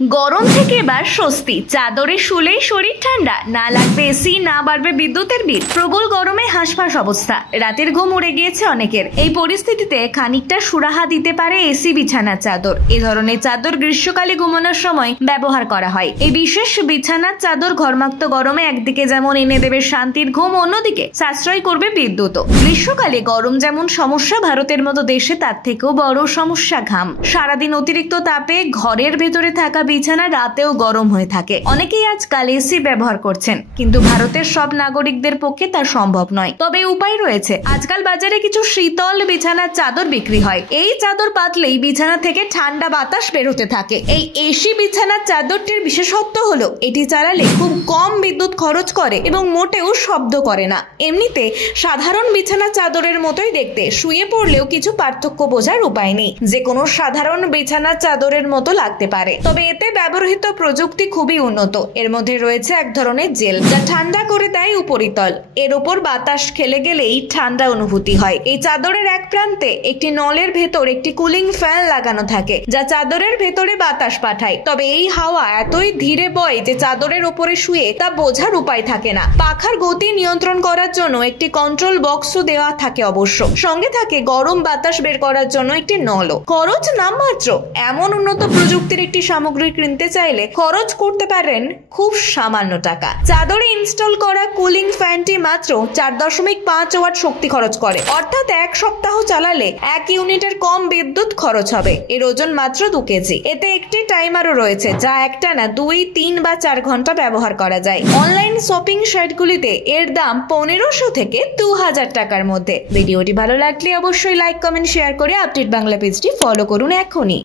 গরম থেকে এবার স্বস্তি, চাদরে শুলেই শরীর ঠান্ডা, না লাগবে এসি, না বাড়বে বিদ্যুতের বিল। প্রবল গরমে হাঁসফাঁস অবস্থা, রাতের ঘুম উড়ে গিয়েছে অনেকের। এই পরিস্থিতিতে খানিকটা সুরাহা দিতে পারে এসি বিছানার চাদর। এ ধরনের চাদর গ্রীষ্মকালে ঘুমানোর সময় ব্যবহার করা হয়। এই বিশেষ বিছানার চাদর ঘর্মাক্ত গরমে একদিকে যেমন এনে দেবে শান্তির ঘুম, অন্যদিকে সাশ্রয় করবে বিদ্যুৎও। গ্রীষ্মকালে গরম যেমন সমস্যা, ভারতের মতো দেশে তার থেকেও বড় সমস্যা ঘাম। সারাদিন অতিরিক্ত তাপে ঘরের ভেতরে থাকা বিছানা রাতেও গরম হয়ে থাকে। অনেকেই আজকাল এসি ব্যবহার করছেন, কিন্তু ভারতের সব নাগরিকদের পক্ষে তা সম্ভব নয়। তবে উপায় রয়েছে। আজকাল বাজারে কিছু শীতল বিছানার চাদর বিক্রি হয়। এই চাদর পাতলেই বিছানা থেকে ঠান্ডা বাতাস বেরোতে থাকে। এই এসি বিছানার চাদরটির বিশেষত্ব হলো এটি চালালে খুব কম বিদ্যুৎ খরচ করে এবং মোটেও শব্দ করে না। এমনিতে সাধারণ বিছানার চাদরের মতোই দেখতে, শুয়ে পড়লেও কিছু পার্থক্য বোঝার উপায় নেই। যে কোনো সাধারণ বিছানার চাদরের মতো লাগতে পারে, তবে এতে ব্যবহৃত প্রযুক্তি খুবই উন্নত। এর মধ্যে রয়েছে এক ধরনের জেল, যা ঠান্ডা করে দেয় উপরিতল। এর উপর বাতাস খেলে গেলেই ঠান্ডা অনুভূতি হয়। এই চাদরের এক প্রান্তে একটি নলের ভেতর একটি কুলিং ফ্যান লাগানো থাকে, যা চাদরের ভেতরে বাতাস পাঠায়। তবে এই হাওয়া এতই ধীরে বয় যে চাদরের উপরে শুয়ে তা বোঝার উপায় থাকে না। পাখার গতি নিয়ন্ত্রণ করার জন্য একটি কন্ট্রোল বক্সও দেওয়া থাকে অবশ্য। সঙ্গে থাকে গরম বাতাস বের করার জন্য একটি নলও। খরচ নামমাত্র। এমন উন্নত প্রযুক্তির একটি সামগ্রী কিনতে চাইলে খরচ করতে পারেন খুব সামান্য টাকা। চাদরে ইনস্টল করা কুলিং ফ্যানটি মাত্র 4.5 ওয়াট শক্তি খরচ করে, অর্থাৎ এক সপ্তাহ চালালে 1 ইউনিটের কম বিদ্যুৎ খরচ হবে। এর ওজন মাত্র 2 কেজি। এতে একটি টাইমারও রয়েছে, যা একটানা 2, 3 বা 4 ঘন্টা ব্যবহার করা যায়। অনলাইন শপিং সাইটগুলিতে এর দাম 1500 থেকে 2000 টাকার মধ্যে। ভিডিওটি ভালো লাগলে অবশ্যই লাইক, কমেন্ট, শেয়ার করে আপডেট বাংলা পেজটি ফলো করুন এখনই।